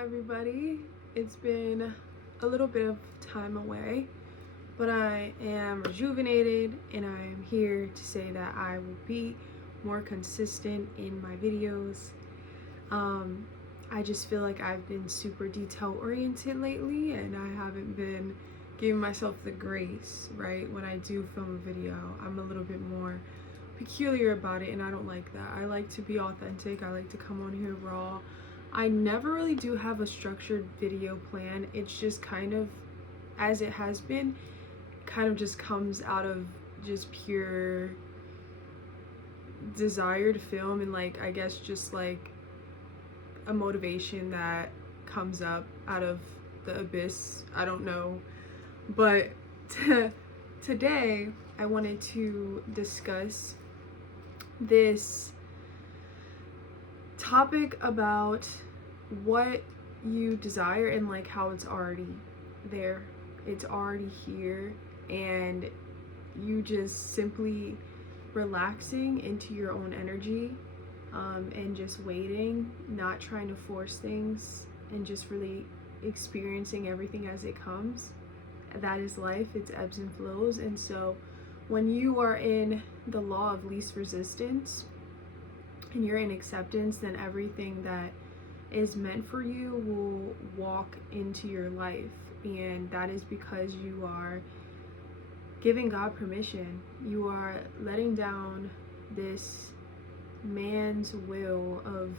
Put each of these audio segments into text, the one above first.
everybody. It's been a little bit of time away, but I am rejuvenated and I am here to say that I will be more consistent in my videos. I just feel like I've been super detail oriented lately and I haven't been giving myself the grace, right? When I do film a video, I'm a little bit more peculiar about it and I don't like that. I like to be authentic. I like to come on here raw. I never really do have a structured video plan. It's just kind of, as it has been, kind of just comes out of just pure desire to film and I guess just a motivation that comes up out of the abyss. I don't know. But today I wanted to discuss this topic about what you desire and how it's already there. It's already here and you just simply relaxing into your own energy and just waiting, not trying to force things and just really experiencing everything as it comes. That is life. It's ebbs and flows. And so when you are in the law of least resistance and you're in acceptance, then everything that is meant for you will walk into your life. And that is because you are giving God permission. You are letting down this man's will of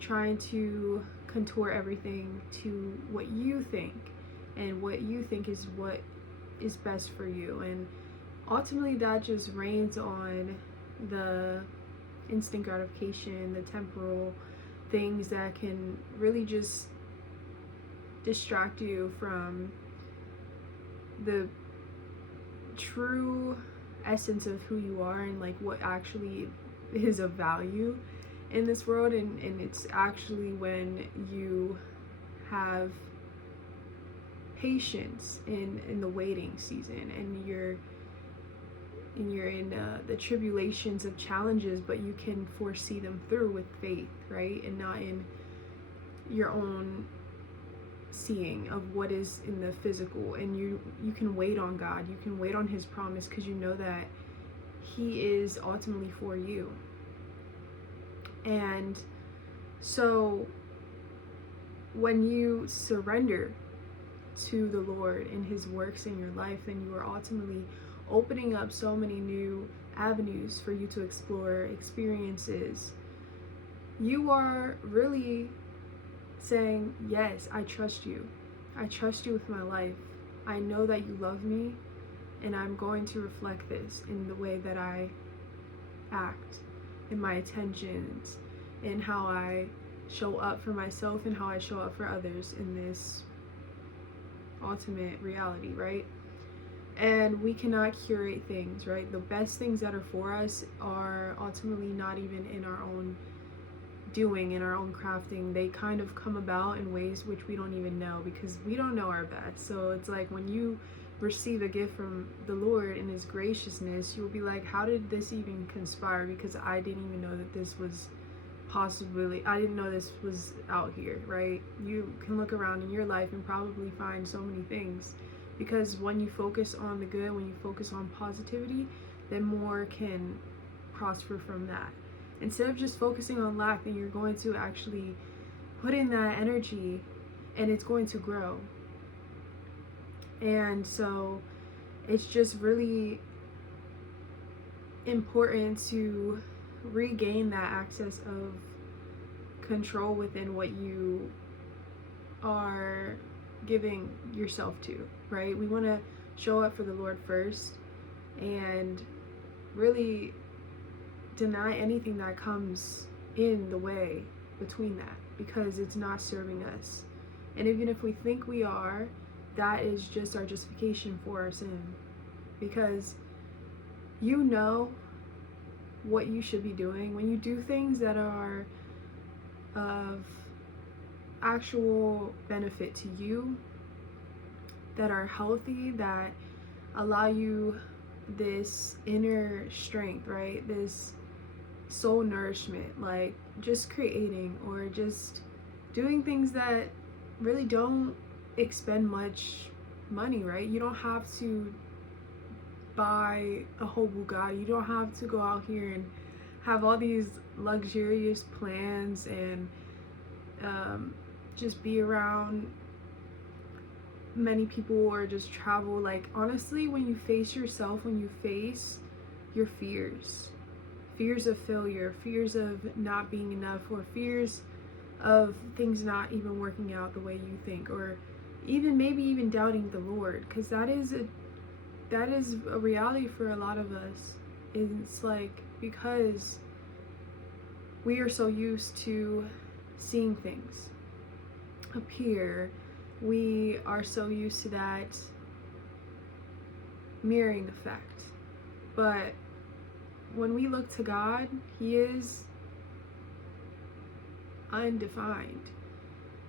trying to contour everything to what you think and what you think is what is best for you. And ultimately that just reigns on the instant gratification, the temporal things that can really just distract you from the true essence of who you are and what actually is of value in this world. And it's actually when you have patience in the waiting season and you're in the tribulations of challenges, but you can foresee them through with faith, right? And not in your own seeing of what is in the physical. And you can wait on God, you can wait on his promise because you know that he is ultimately for you. And so when you surrender to the Lord and his works in your life, then you are ultimately opening up so many new avenues for you to explore experiences. You are really saying, yes, I trust you. I trust you with my life. I know that you love me and I'm going to reflect this in the way that I act, in my attentions, in how I show up for myself and how I show up for others in this ultimate reality, right? And we cannot curate things, right? The best things that are for us are ultimately not even in our own doing, in our own crafting. They kind of come about in ways which we don't even know because we don't know our best. So it's when you receive a gift from the Lord and his graciousness, you'll be like, how did this even conspire? Because I didn't even know that this was I didn't know this was out here, right? You can look around in your life and probably find so many things, because when you focus on the good, when you focus on positivity, then more can prosper from that. Instead of just focusing on lack, then you're going to actually put in that energy and it's going to grow. And so it's just really important to regain that access of control within what you are giving yourself to, right? We want to show up for the Lord first and really deny anything that comes in the way between that, because it's not serving us. And even if we think we are, that is just our justification for our sin, because you know what you should be doing when you do things that are of actual benefit to you, that are healthy, that allow you this inner strength, right? This soul nourishment, just creating or just doing things that really don't expend much money, right? You don't have to buy a whole Bugatti. You don't have to go out here and have all these luxurious plans and just be around many people or just travel. Like, honestly, when you face yourself, when you face your fears of failure, fears of not being enough, or fears of things not even working out the way you think, or even maybe even doubting the Lord, because that is a reality for a lot of us. It's like, because we are so used to seeing things appear, we are so used to that mirroring effect. But when we look to God, He is undefined.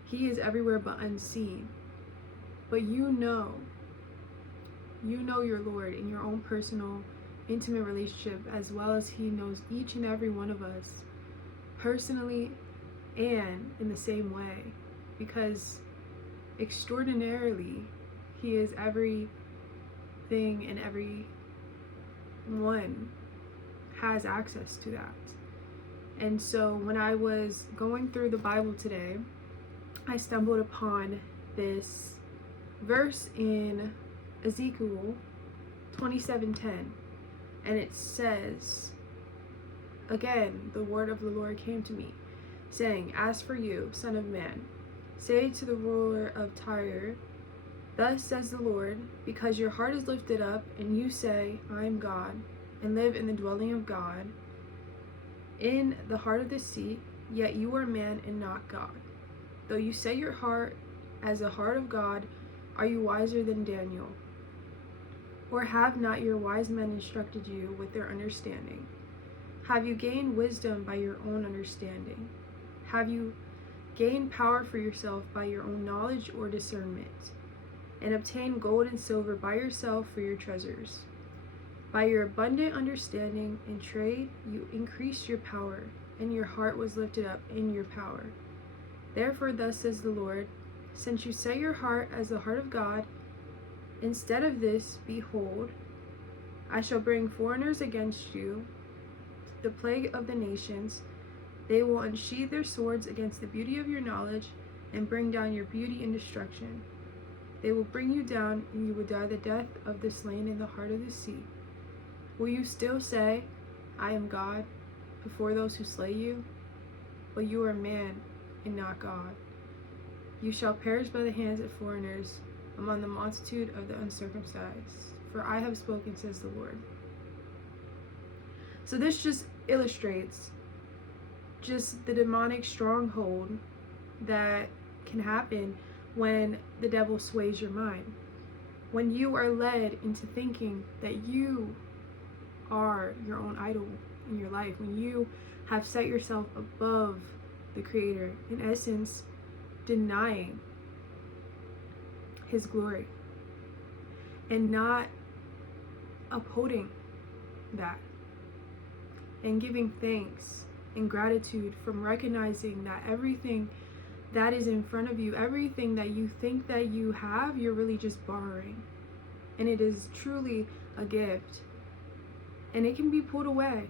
He is everywhere but unseen. But you know your Lord in your own personal, intimate relationship, as well as He knows each and every one of us personally and in the same way, because extraordinarily He is everything, and everyone has access to that. And so when I was going through the Bible today, I stumbled upon this verse in Ezekiel 27:10, and it says, again, the word of the Lord came to me, saying, "As for you, son of man, say to the ruler of Tyre, thus says the Lord, because your heart is lifted up, and you say, I am God, and live in the dwelling of God, in the heart of the sea, yet you are man and not God. Though you set your heart as the heart of God, are you wiser than Daniel? Or have not your wise men instructed you with their understanding? Have you gained wisdom by your own understanding? Have you gained power for yourself by your own knowledge or discernment? And obtained gold and silver by yourself for your treasures? By your abundant understanding and trade, you increased your power, and your heart was lifted up in your power. Therefore, thus says the Lord, since you set your heart as the heart of God, instead of this, behold, I shall bring foreigners against you, the plague of the nations. They will unsheathe their swords against the beauty of your knowledge, and bring down your beauty in destruction. They will bring you down, and you will die the death of the slain in the heart of the sea. Will you still say, I am God, before those who slay you? But you are man and not God. You shall perish by the hands of foreigners among the multitude of the uncircumcised. For I have spoken, says the Lord." So this just illustrates just the demonic stronghold that can happen when the devil sways your mind. When you are led into thinking that you are your own idol in your life, when you have set yourself above the Creator, in essence, denying His glory and not upholding that, and giving thanks and gratitude from recognizing that everything that is in front of you, everything that you think that you have, you're really just borrowing. And it is truly a gift. And it can be pulled away.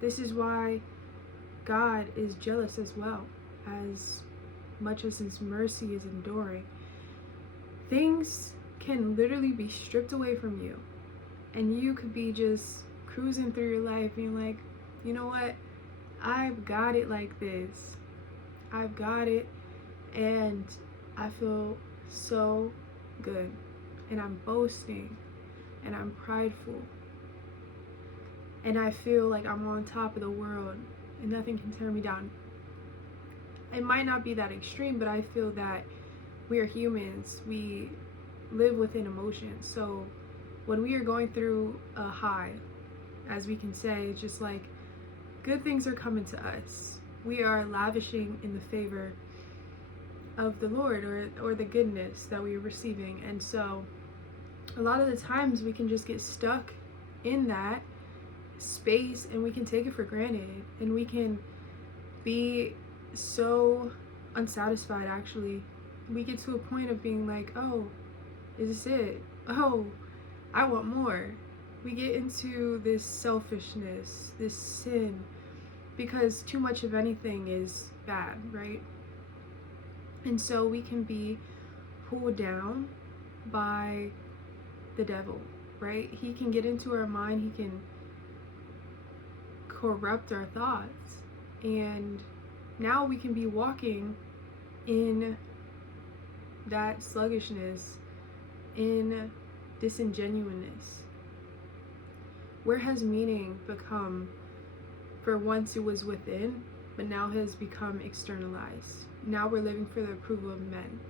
This is why God is jealous as well, as much as His mercy is enduring. Things can literally be stripped away from you, and you could be just cruising through your life being like, you know what? I've got it like this. I've got it, and I feel so good, and I'm boasting, and I'm prideful, and I feel like I'm on top of the world, and nothing can tear me down. It might not be that extreme, but I feel that we are humans. We live within emotions. So when we are going through a high, as we can say, it's just like good things are coming to us. We are lavishing in the favor of the Lord, or the goodness that we are receiving. And so a lot of the times we can just get stuck in that space, and we can take it for granted, and we can be so unsatisfied, actually. We get to a point of being like, oh, is this it? Oh, I want more. We get into this selfishness, this sin, because too much of anything is bad, right? And so we can be pulled down by the devil, right? He can get into our mind, he can corrupt our thoughts, and now we can be walking in that sluggishness, in disingenuousness. Where has meaning become? For once it was within, but now has become externalized. Now we're living for the approval of men.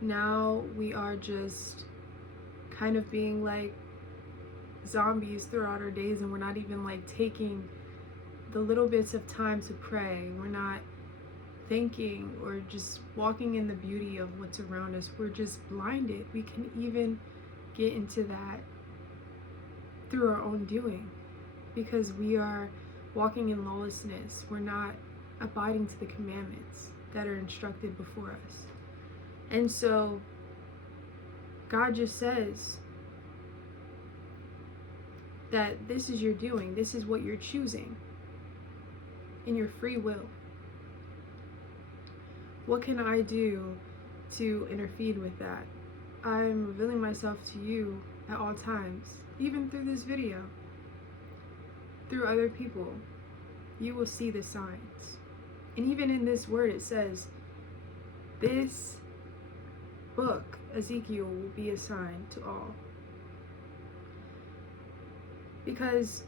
Now we are just kind of being like zombies throughout our days, and we're not even like taking the little bits of time to pray. We're not thinking or just walking in the beauty of what's around us. We're just blinded. We can even get into that through our own doing, because we are walking in lawlessness. We're not abiding to the commandments that are instructed before us. And so God just says that this is your doing, this is what you're choosing in your free will. What can I do to intercede with that? I'm revealing myself to you at all times, even through this video, through other people. You will see the signs. And even in this word, it says, this book, Ezekiel, will be a sign to all. Because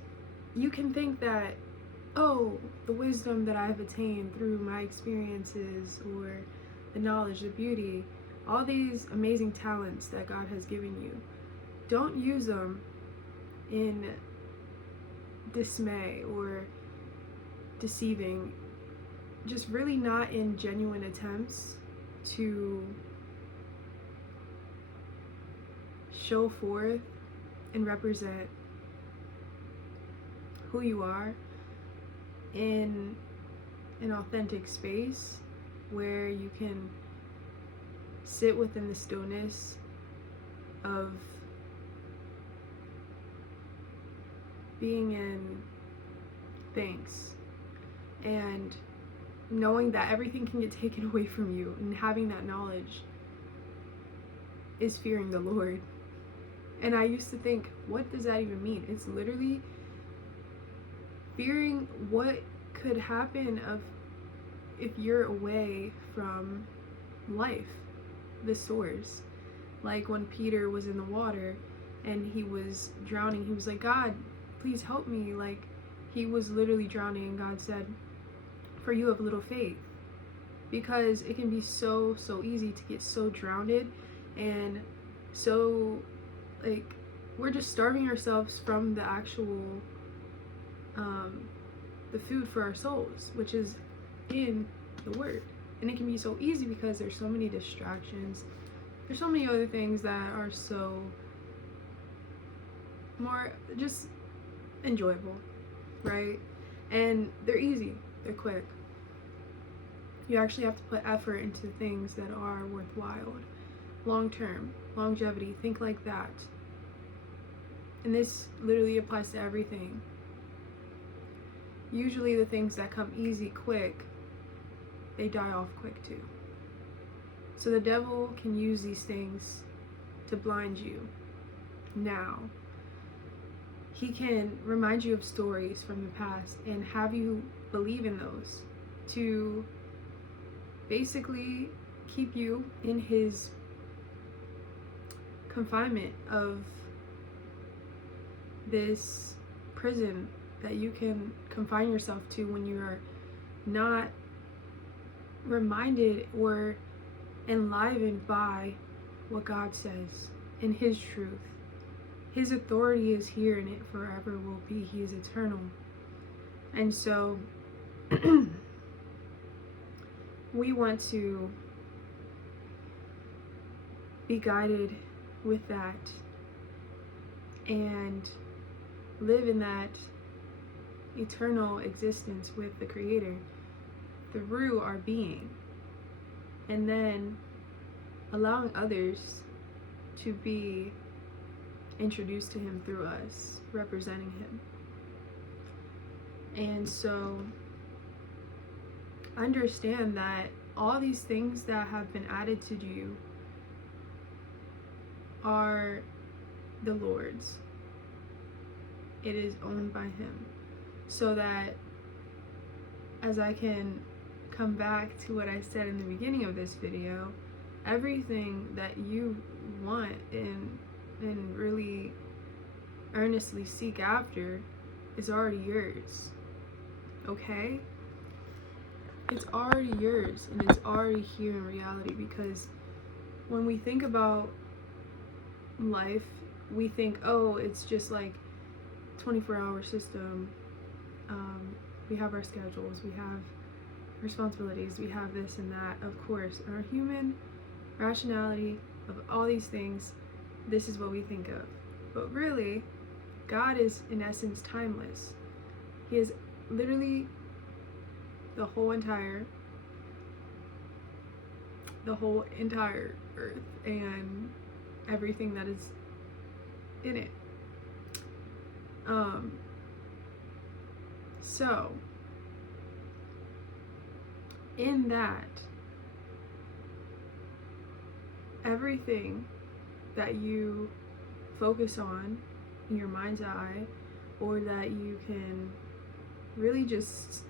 you can think that, oh, the wisdom that I've attained through my experiences, or the knowledge, the beauty, all these amazing talents that God has given you, don't use them in dismay or deceiving, just really not in genuine attempts to show forth and represent who you are in an authentic space where you can sit within the stillness of being in thanks and knowing that everything can get taken away from you, and having that knowledge is fearing the Lord. And I used to think, what does that even mean? It's literally fearing what could happen if you're away from life, the source. Like when Peter was in the water and he was drowning, he was like, God, please help me. Like, he was literally drowning, and God said, for you have little faith. Because it can be so easy to get so drowned, and so like we're just starving ourselves from the actual the food for our souls, which is in the word. And it can be so easy because there's so many distractions, there's so many other things that are so more just enjoyable, right? And they're easy, they're quick. You actually have to put effort into things that are worthwhile, long term, longevity. Think like that. And this literally applies to everything. Usually the things that come easy, quick, they die off quick too. So the devil can use these things to blind you now. He can remind you of stories from the past and have you believe in those to basically keep you in his confinement of this prison that you can confine yourself to when you are not reminded or enlivened by what God says in his truth. His authority is here and it forever will be. He is eternal. And so we want to be guided with that and live in that eternal existence with the Creator through our being, and then allowing others to be introduced to him through us, representing him. And so understand that all these things that have been added to you are the Lord's. It is owned by him. So that, as I can come back to what I said in the beginning of this video, everything that you want and really earnestly seek after is already yours. Okay? It's already yours, and it's already here in reality, because when we think about life, we think, oh, it's just like 24-hour system. We have our schedules, we have responsibilities, we have this and that. Of course, our human rationality of all these things, this is what we think of. But really, God is in essence timeless. He is literally the whole entire earth and everything that is in it. So in that, everything that you focus on in your mind's eye, or that you can really just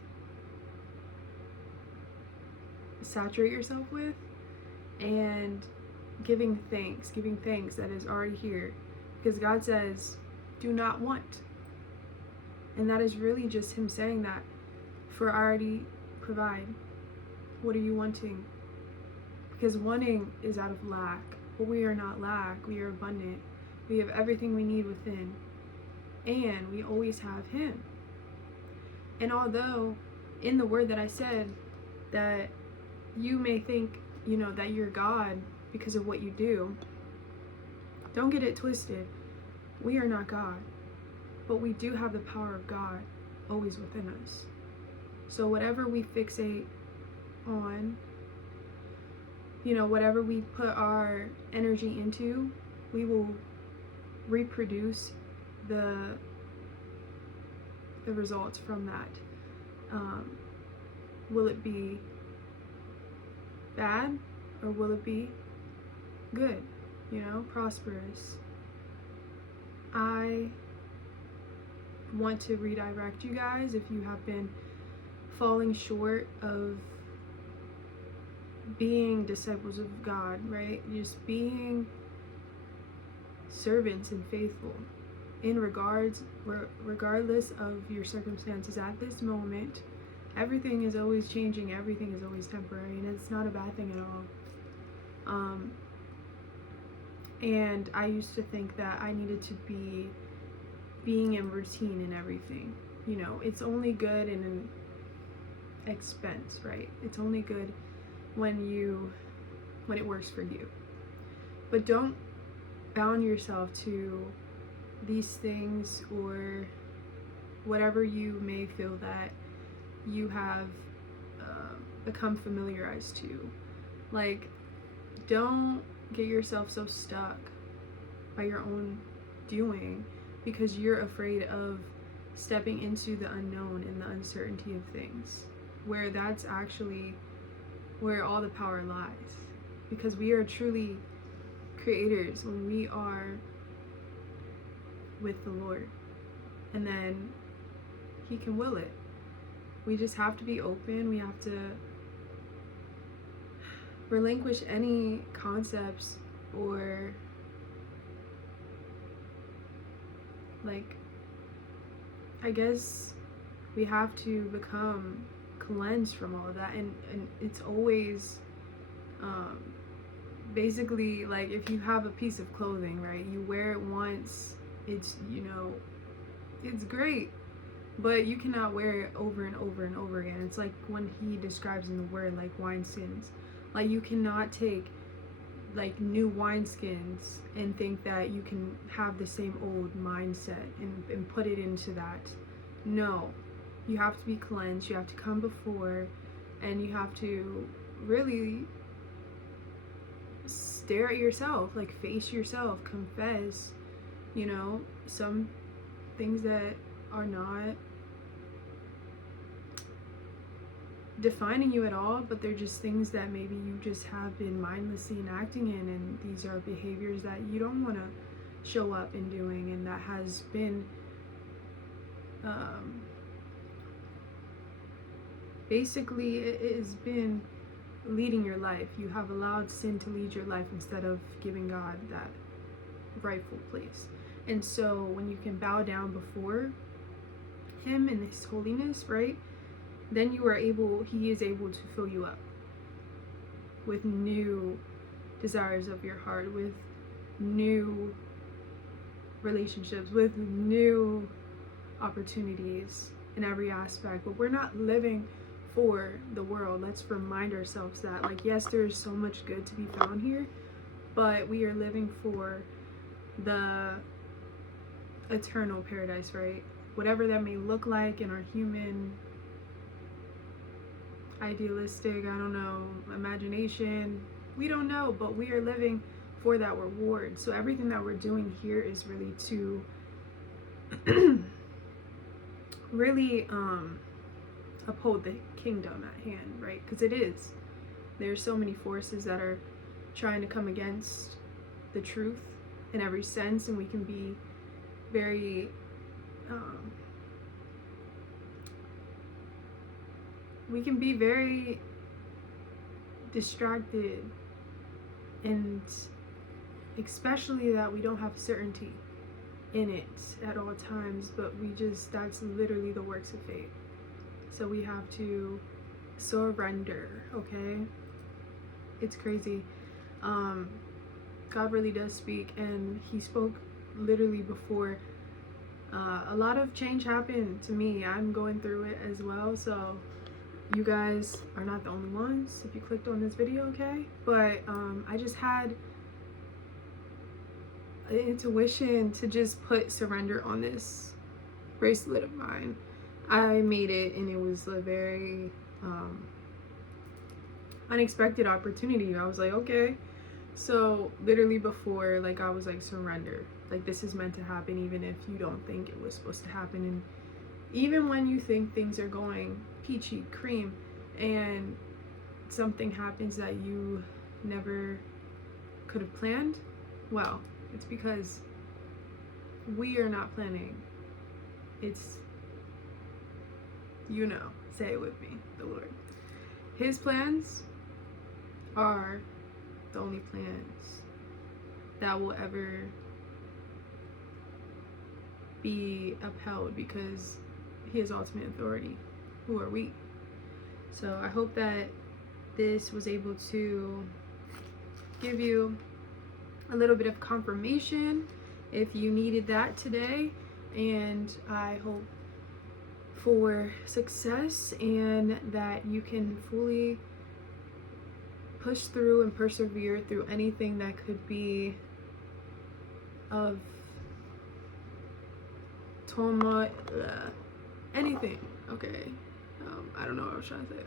saturate yourself with, and giving thanks that is already here, because God says, do not want. And that is really just him saying that, for I already provide. What are you wanting? Because wanting is out of lack, but we are not lack, we are abundant. We have everything we need within, and we always have him. And although in the word that I said that you may think, that you're God because of what you do, don't get it twisted. We are not God, but we do have the power of God always within us. So whatever we fixate on, whatever we put our energy into, we will reproduce the results from that. Will it be bad, or will it be good, prosperous? I want to redirect you guys if you have been falling short of being disciples of God, right? Just being servants and faithful in regardless of your circumstances at this moment. Everything is always changing, everything is always temporary, and it's not a bad thing at all. And I used to think that I needed to be being in routine and everything. It's only good in an expense, right? It's only good when it works for you. But don't bound yourself to these things, or whatever you may feel that you have become familiarized to. Like, don't get yourself so stuck by your own doing, because you're afraid of stepping into the unknown and the uncertainty of things, where that's actually where all the power lies. Because we are truly creators when we are with the Lord, and then he can will it. We just have to be open. We have to relinquish any concepts, or I guess we have to become cleansed from all of that. And it's always basically like, if you have a piece of clothing, right, you wear it once, it's it's great, but you cannot wear it over and over and over again. It's like when he describes in the word, like wineskins. Like, you cannot take like new wineskins and think that you can have the same old mindset and put it into that. No, you have to be cleansed. You have to come before, and you have to really stare at yourself, like face yourself, confess, you know, some things that are not defining you at all, but they're just things that maybe you just have been mindlessly enacting in, and these are behaviors that you don't want to show up in doing, and that has been basically it has been leading your life. You have allowed sin to lead your life instead of giving God that rightful place. And so when you can bow down before him in his holiness, right, then he is able to fill you up with new desires of your heart, with new relationships, with new opportunities in every aspect. But we're not living for the world. Let's remind ourselves that, like, yes, there's so much good to be found here, but we are living for the eternal paradise, right? Whatever that may look like in our human, idealistic, I don't know, imagination, we don't know, but we are living for that reward. So everything that we're doing here is really to really uphold the kingdom at hand, right? Because it is. There's so many forces that are trying to come against the truth in every sense, and we can be very distracted, and especially that we don't have certainty in it at all times, but that's literally the works of fate. So we have to surrender, okay? It's crazy. God really does speak, and he spoke literally before a lot of change happened to me. I'm going through it as well, so you guys are not the only ones if you clicked on this video, okay? But I just had an intuition to just put surrender on this bracelet of mine. I made it, and it was a very unexpected opportunity. I was like, okay. So literally before, like, I was like, surrender. Like, this is meant to happen, even if you don't think it was supposed to happen. And even when you think things are going peachy cream and something happens that you never could have planned, well, it's because we are not planning. It's, you know, say it with me, the Lord. His plans are the only plans that will ever be upheld, because he has ultimate authority. Who are we? So I hope that this was able to give you a little bit of confirmation if you needed that today, and I hope for success and that you can fully push through and persevere through anything that could be of anything, okay? I don't know what I was trying to say.